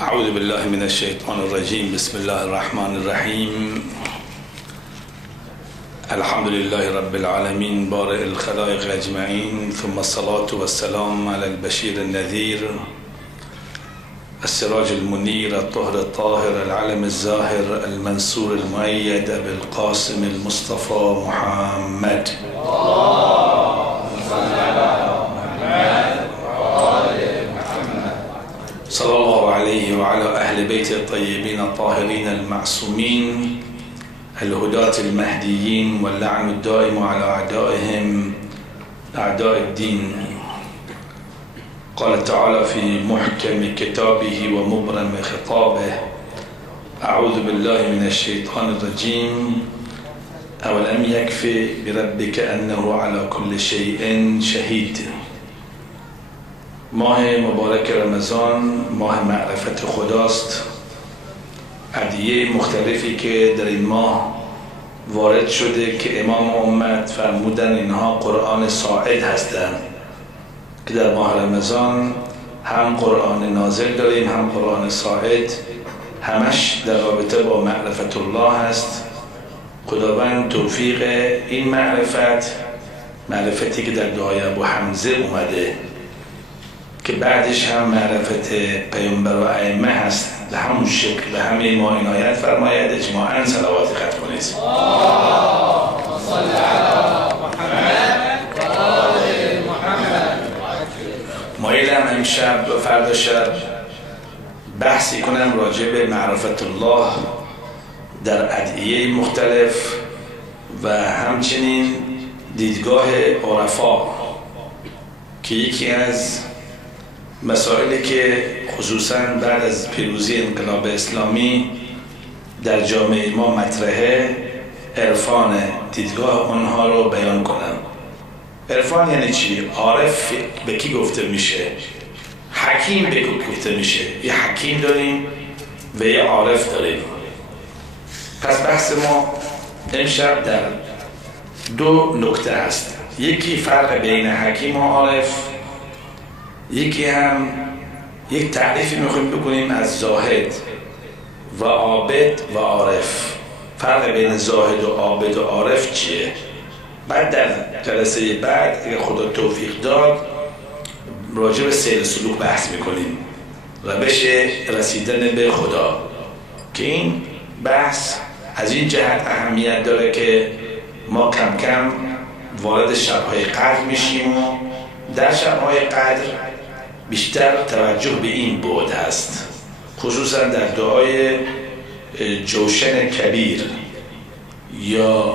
أعوذ بالله من الشيطان الرجيم. بسم الله الرحمن الرحيم. الحمد لله رب العالمين بارئ الخلائق أجمعين، ثم الصلاة والسلام على البشير النذير السراج المنير الطهر الطاهر العلم الزاهر المنصور المؤيد أبي القاسم المصطفى محمد. صلى الله عليه وعلى أهل بيت الطيبين الطاهرين المعصومين الهداة المهديين، واللعن الدائم على أعدائهم أعداء الدين. قال تعالى في محكم كتابه ومبرم خطابه: أعوذ بالله من الشيطان الرجيم. أولم يكفي بربك أنه على كل شيء شهيد. ماه مبارک رمضان ماه معرفت خداست. ادعیه مختلفی که در این ماه وارد شده که امام امت فرمودن اینها قرآن صاعد هستند، که در ماه رمضان هم قرآن نازل داریم هم قرآن صاعد، همش در رابطه با معرفت الله هست. خداوند توفیق این معرفتی که در دعای ابو حمزه اومده که بعدش هم معرفت پیامبر و ائمه هست، به همون شکل به همه ما عنایت فرماید. اجماعاً صلوات ختم کنید. مایلم امشب و فردا شب بحثی کنم راجع به معرفت الله در ادعیه مختلف و همچنین دیدگاه عرفا، که یکی از مسائلی که خصوصا بعد از پیروزی انقلاب اسلامی در جامعه ما مطرحه، عرفان، دیدگاه آنها رو بیان کنم. عرفان یعنی چی؟ عارف به کی گفته میشه؟ حکیم به کی گفته میشه؟ یه حکیم داریم و یه عارف داریم. پس بحث ما امشب در دو نکته هست. یکی فرق بین حکیم و عارف، یکی هم یک تعریفی میخوایم بکنیم از زاهد و عابد و عارف. فرق بین زاهد و عابد و عارف چیه؟ بعد در جلسه بعد اگه خدا توفیق داد راجع به سیر سلوک بحث میکنیم، روش رسیدن به خدا، که این بحث از این جهت اهمیت داره که ما کم کم وارد شب‌های قدر میشیم و در شب‌های قدر بیشتر توجه به این بعد هست، خصوصا در دعای جوشن کبیر یا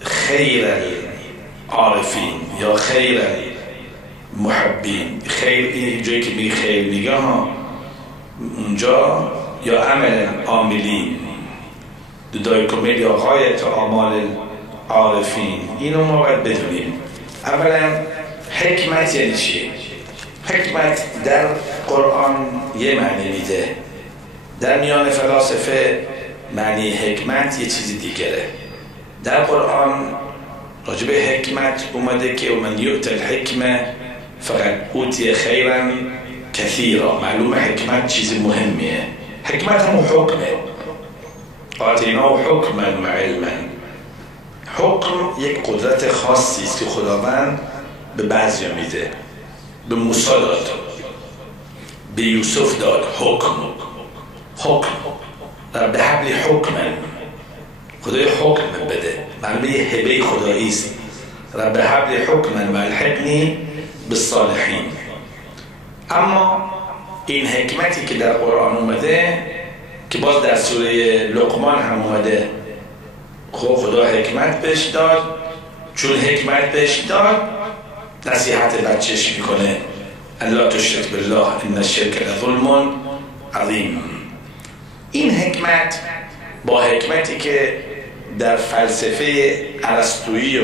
خیر العارفین یا خیر المحبین. خیر جایی که میگه خیر میگه ها اونجا، یا عمل عاملین دعای کمیل یا غایت اعمال العارفین. اینو ما باید بدونیم. اولا حکمت یعنی چی؟ حکمت در قرآن یه معنی میده، در میان فلاسفه معنی حکمت یه چیزی دیگره. در قرآن راجع به حکمت اومده که ومن یؤت الحکمه فقد اوتی خیرا کثیرا. معلوم حکمت چیز مهمیه. حکمت هم حکمه. آتیناه حکما و علما. حکم یک قدرت خاصی است که خداوند به بعضیا میده. به موسی داد، به یوسف داد. حکم رب هب لی حکما. خدای حکم بده، معنی هبه خدایی است. رب هب لی حکما و الحقنی بالصالحین. اما این حکمتی که در قرآن اومده، که باز در سوره لقمان هم اومده، خب خدا حکمت بهش داد. چون حکمت بهش داد نصیحت بچهش میکنه: الا تشرک بالله ان الشرک لظلم عظیم. این حکمت با حکمتی که در فلسفه ارسطویی و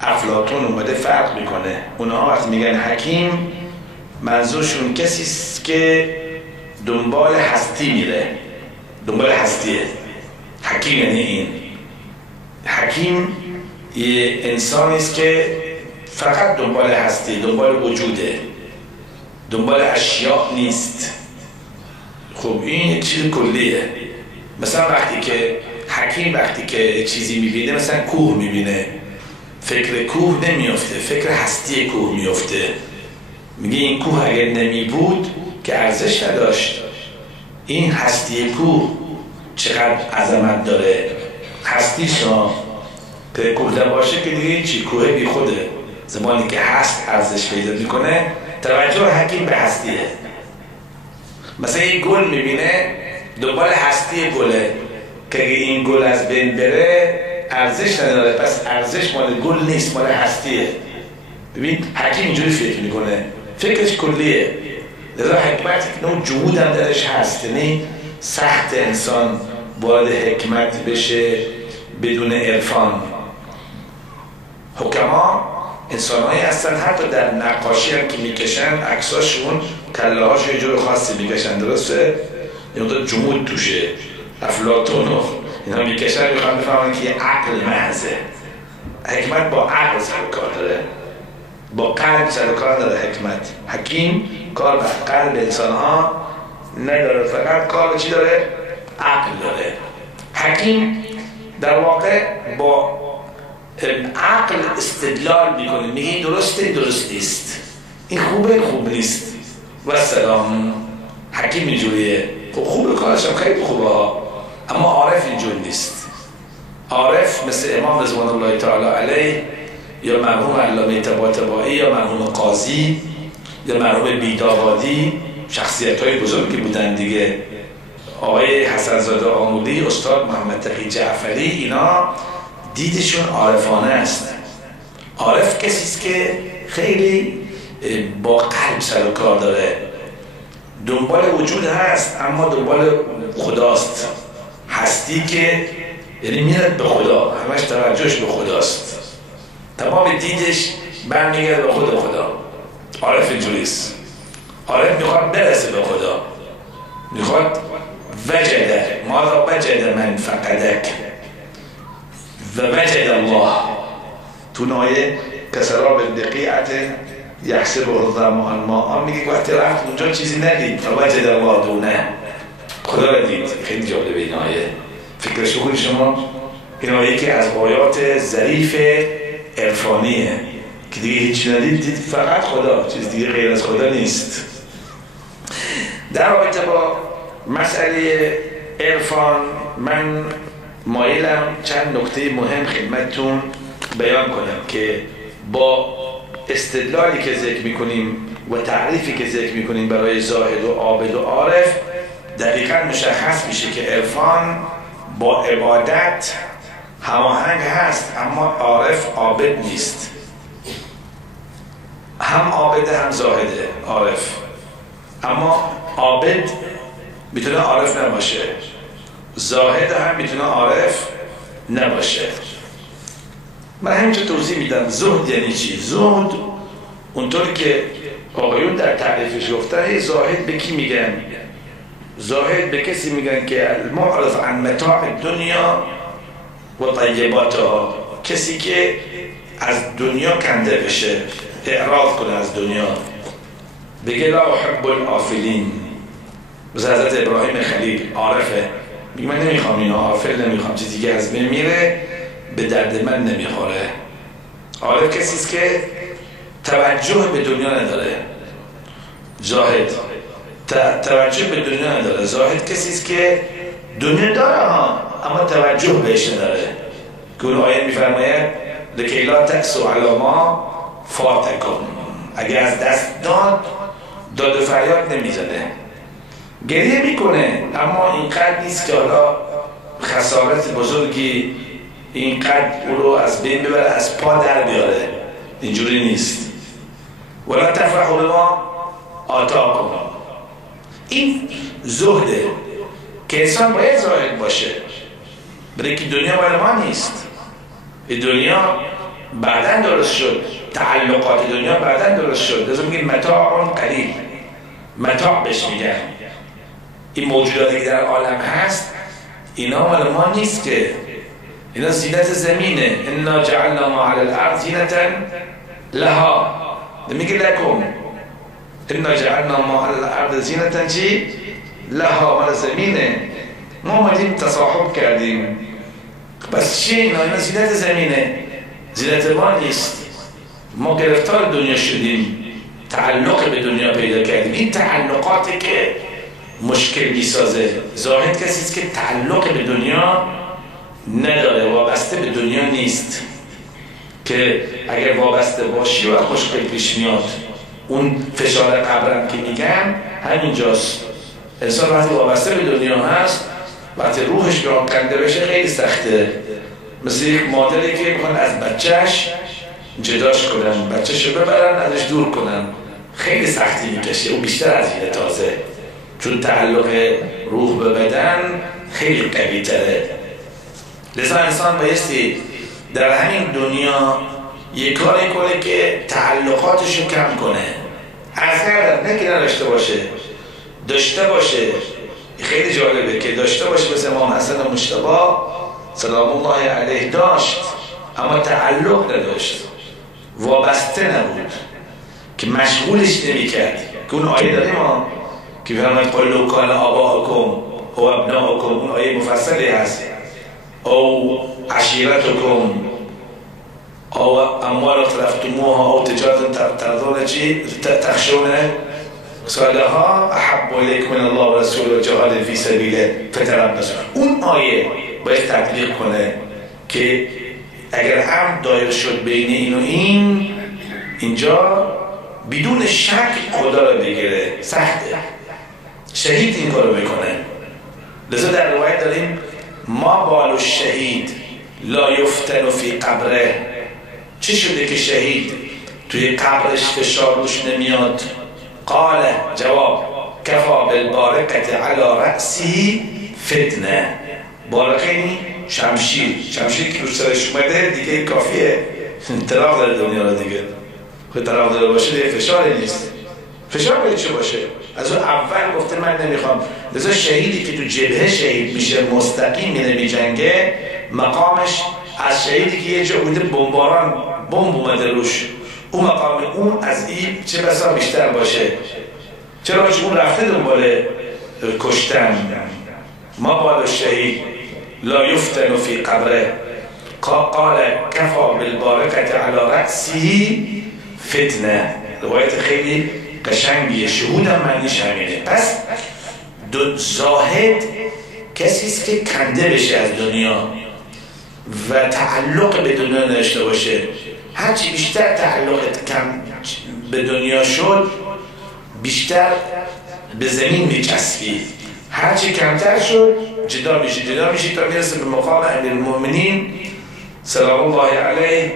افلاطون اومده فرق میکنه. اونها وقتی میگن حکیم منظورشون کسی است که دنبال هستی میره، دنبال هستیه. حکیم یعنی این. حکیم یه انسانی است که فقط دنبال هستی، دنبال وجوده، دنبال اشیاء نیست. خب این چیز کلیه. مثلا وقتی که حکیم وقتی که چیزی میبینه، مثلا کوه میبینه، فکر کوه نمیافته، فکر هستی کوه میافته. میگه این کوه اگر نمی بود که ارزش نداشت. این هستی کوه چقدر عظمت داره، هستیش که کوه باشه که دیگه چی، کوه بی خوده. زمانی که هست ارزش پیدا میکنه. توجه حکیم به هستیه. مثلا این گل میبینه، دنبال هستی گله که اگه این گل از بین بره ارزش نداره، پس ارزش مال گل نیست، مال هستیه. ببین حکیم اینجوری فکر میکنه، فکرش کلیه. لذا حکمت نوع جمود هم درش هست. یعنی سخت انسان وارد حکمت بشه بدون عرفان. حکما انسان هایی هستن حتی در نقاشی هم که میکشن عکساشون کله هاش یه جور خاصی میکشن، درسته؟ یه مقدار جمود توشه. افلاطون و اینا میکشن میخوان بفهمن که یه عقل محضه. حکمت با عقل سر کار داره، با قلب سر کار داره. حکمت حکیم کار به قلب انسان ها نداره، فقط کار به چی داره؟ عقل داره. حکیم در واقع با عقل استدلال میکنه، میگه درسته درست نیست، این خوبه خوب نیست و سلام. حکیم اینجوریه. خب خوبه، کارش هم خیلی خوبه اما عارف اینجور نیست. عارف مثل امام رضوان الله تعالی علیه یا مرحوم علامه طباطبایی یا مرحوم قاضی یا مرحوم بیداوادی، شخصیت های بزرگی بودن دیگه. آقای حسن‌زاده آمودی، استاد محمد تقی جعفری، اینا دیدشون عارفانه است. عارف کسی است که خیلی با قلب سر و کار داره، دنبال وجود هست اما دنبال خداست. هستی که یعنی میرد به خدا، همش توجهش به خداست، تمام دیدش برمیگرده به خدا. عارف اینجوریست. عارف میخواد برسه به خدا، میخواد وجده ماذا وجد من فقدک و وجد الله. تو نایه کسراب دقیقت یحسب الظمآن ماء میگه وقتی رفت اونجا چیزی ندید، فوجد الله دونه، خدا را دید. خیلی جالبه این آیه. فکرش بکنید شما، این آیه که از آیات ظریف عرفانیه که دیگه هیچی ندید، دید فقط خدا، چیز دیگه غیر از خدا نیست. در رابطه با مسئله عرفان من مایلم چند نکته مهم خدمتتون بیان کنم که با استدلالی که ذکر میکنیم و تعریفی که ذکر میکنیم برای زاهد و عابد و عارف دقیقا مشخص میشه که عرفان با عبادت هماهنگ هست، اما عارف عابد نیست. هم عابده هم زاهده عارف، اما عابد میتونه عارف نباشه، زاهد هم میتونه عارف نباشه. من همینجا توضیح میدم زهد یعنی چی. زهد اونطور که آقایون در تعریفش گفتن، زاهد به کی میگن؟ زاهد به کسی میگن که المعرض عن متاع دنیا و طیباتها، کسی که از دنیا کنده بشه، اعراض کنه از دنیا، بگه لا احب الآفلین. مثل حضرت ابراهیم خلیل عارفه، میگه من نمیخوام اینا، آفل نمیخوام، چیزی که از بین میره به درد من نمیخوره. عارف کسی است که توجه به دنیا نداره. زاهد توجه به دنیا نداره. زاهد کسی است که دنیا داره اما توجه بهش نداره. که اون آیه میفرماید لکی لا تأسوا علی ما فاتکم، اگه از دست داد و فریاد نمیزنه، گریه میکنه اما اینقدر نیست که حالا خسارت بزرگی اینقدر او رو از بین ببره، از پا در بیاره. اینجوری نیست. ولا تفرحوا بما آتاکم. این زهده که انسان باید زاهد باشه، برای که دنیا برای ما نیست. این دنیا بعدن درست شد، تعلقات دنیا بعدن درست شد. لازم میگیم متاع قلیل، متاع بهش میگن. این موجوداتی که در عالم هست اینا مال ما نیست، که اینا زینت زمینه. انا جعلنا ما علی الارض زینة لها، نمیگه لکم. انا جعلنا ما علی الارض زینة چی؟ لها مال زمینه، ما آمدیم تصاحب کردیم. بس چیه اینا زینت زمینه، زینت ما نیست. ما گرفتار دنیا شدیم، تعلق به دنیا پیدا کردیم. این تعلقاتی که مشکل میسازه. زاهد کسی است که تعلق به دنیا نداره، وابسته به دنیا نیست، که اگر وابسته باشی و مشکل پیش میاد. اون فشار قبرم که میگم همینجاست. انسان وقتی وابسته به دنیا هست، وقتی روحش به آن کنده بشه خیلی سخته. مثل یک مادری که میخوان از بچهش جداش کنن، بچهش رو ببرن ازش دور کنن، خیلی سختی میکشه. او بیشتر از اینه تازه، چون تعلق روح به بدن خیلی قوی تره. لذا انسان بایستی در همین دنیا یک کاری کنه که تعلقاتش رو کم کنه. از کردم نه که نداشته باشه، داشته باشه. خیلی جالبه که داشته باشه. مثل امام حسن مجتبی سلام الله علیه داشت، اما تعلق نداشت، وابسته نبود، که مشغولش نمی‌کرد. که اون آیه داریم ما که فرماید قل لو کان آباؤکم و ابناؤکم، اون آیه مفصلی هست، او عشیرتکم او اموال اقترفتموها او تجارت ترضون تخشون صالحها احب الیکم من الله و رسوله و جهاد فی سبیله فتربصوا. اون آیه باید تطبیق کنه که اگر هم دایر شد بین این و این، اینجا بدون شک خدا رو بگیره سخته. شهید این کارو میکنه. لذا در روایت داریم ما بال الشهید لا یفتن فی قبره. چی شده که شهید توی قبرش فشار روش نمیاد؟ قال جواب کفا بالبارقه علی رأسی فتنه. بارقه این شمشیر که رو سرش اومده دیگه کافیه، طلاق داره دنیا رو دیگه. خود طلاق داره باشه دیگه فشاری نیست. فشار باید چه باشه؟ از اون اول گفته من نمیخوام. لذا شهیدی که تو جبهه شهید میشه، مستقیم میره میجنگه، مقامش از شهیدی که یه جا بوده بمباران بمب اومده روش، اون مقام اون از این چه بسا بیشتر باشه. چرا؟ چون اون رفته دنبال کشتن. ما بال الشهید لا یفتن فی قبره قال کفا بالبارقه علی رأسه فتنه. روایت خیلی قشنگیه، شهودم معنیش همینه. پس زاهد کسی است که کنده بشه از دنیا و تعلق به دنیا نداشته باشه. هرچی بیشتر تعلقت کم به دنیا شد، بیشتر به زمین میچسبی. هرچی کمتر شد جدا میشی تا میرسه به مقام امیرالمؤمنین سلام الله علیه.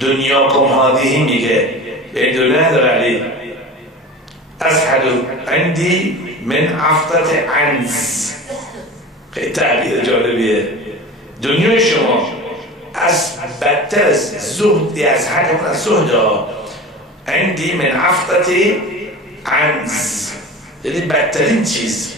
دنیا کم هادیه میگه، به دنیا نداره علی ازهد عندی من عفدت عنز. خیلی تعبیر جالبیه. دنیای شما از بدتر از زهدی، از حدمون از زهد عندی من عفدت عنز، یعنی بدترین چیز.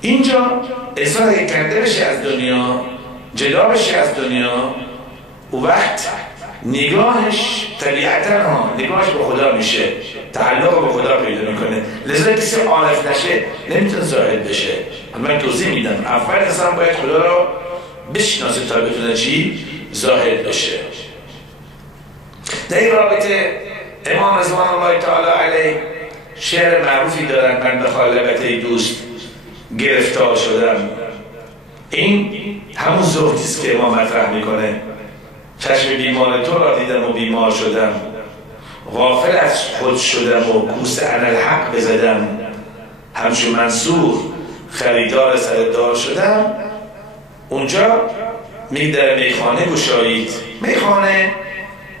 اینجا انسان اگه کنده بشه از دنیا، جدا بشه از دنیا، و وقت نگاهش طبیعتا نگاهش به خدا میشه، تعلق به خدا پیدا میکنه. لذا کسی عارف نشه نمیتونه زاهد بشه. من توضیح میدم. اول انسان باید خدا رو بشناسه تا بتونه چی؟ زاهد بشه. در این رابطه امام رضوان الله تعالی علیه شعر معروفی دارن: من به خالقت دوست گرفتار شدم. این همون زهدیست که امام مطرح میکنه. چشم بیمار تو را دیدم و بیمار شدم، غافل از خود شدم و کوس انالحق بزدم، همچون منصور خریدار سردار شدم. اونجا میگه میخانه گشایید. میخانه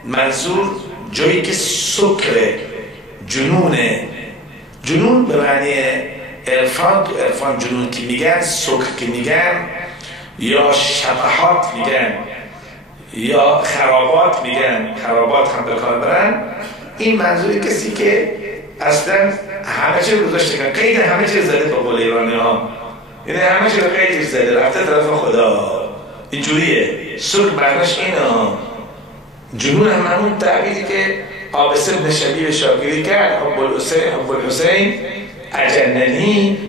منصور جایی که سکره، جنونه. جنون به معنی عرفان. تو عرفان جنون که میگن، سکر که میگن، یا شبهات میگن، یا خرابات میگن. خرابات هم به کار برن. این منظور کسی که اصلا همه چیز گذاشته کن، قید همه چیز زده. با قول ایرانی ها یعنی همه چیز قید زده، رفته طرف خدا. اینجوریه. سکر برنش اینه. جنون هم همون تعبیری که عابس بن شبیب شاگری کرد: حب الحسین اجننی.